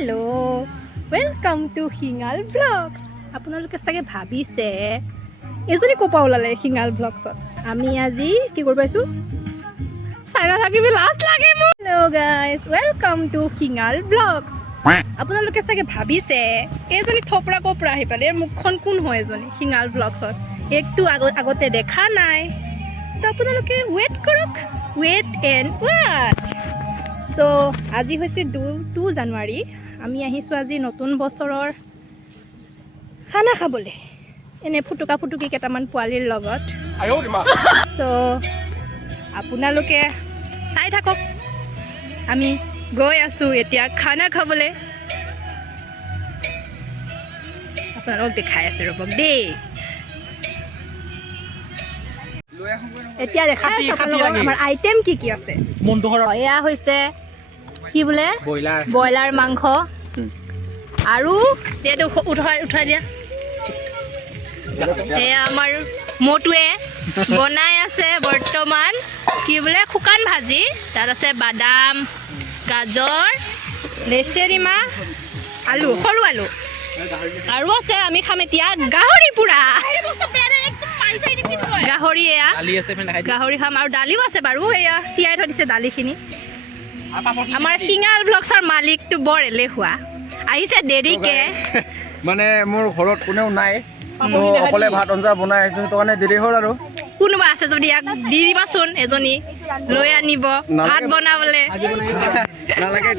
Hello' welcome to Hingal blogs. আপোনালোকে চাগে ভাবিছে এজনী ক'ৰ পৰা ওলালে হিঙাল ব্লগছত। আমি আজি কি কৰিব পাইছোঁ চাই নাথাকিবি লাজ লাগে মোৰ। Hello' guys welcome to Hingal blogs. আপোনালোকে চাগে ভাবিছে এইজনী থপৰা ক'ৰ পৰা আহি পালে, মুখখন কোন হয় এজনী হিঙাল ব্লগছত, একটো আগতে দেখা নাই। তো আপোনালোকে ৱেইট কৰক, ৱেইট এণ্ড ৱাচ। চ' আজি হৈছে 2 জানুৱাৰী। আমি আহিছোঁ আজি নতুন বছৰৰ খানা খাবলৈ, এনে ফুটুকা ফুটুকি কেইটামান পোৱালিৰ লগত। চ' আপোনালোকে চাই থাকক, আমি গৈ আছোঁ এতিয়া খানা খাবলৈ। আপোনালোকক দেখাই আছোঁ ৰ'বক দেই। এতিয়া দেখাই আছোঁ আপোনালোকক আমাৰ আইটেম কি কি আছে। এয়া হৈছে কি বোলে ব্ৰইলাৰ মাংস, আৰু এইটো উঠাই দিয়া। এয়া আমাৰ মটুৱে বনাই আছে বৰ্তমান কি বোলে শুকান ভাজি। তাত আছে বাদাম, গাজৰ, লেচেৰি মাহ, আলু, সৰু আলু, আৰু আছে আমি খাম এতিয়া গাহৰি পোৰা। গাহৰি এয়া গাহৰি খাম, আৰু দালিও আছে বাৰু, এয়া তিয়াই থৈ দিছে দালিখিনি। আমাৰ হিঙাল ব্লগছৰ মালিকটো বৰ এলেহুৱা, আহিছে দেৰিকে। মানে মোৰ ঘৰত কোনেও নাই, অকলে ভাত আঞ্জা বনাই আহিছোঁ, সেইটো কাৰণে দেৰি হ'ল। আৰু কোনোবা আছে যদি ইয়াক দি দিবাচোন, এজনী লৈ আনিব ভাত বনাবলৈ। নালাগে।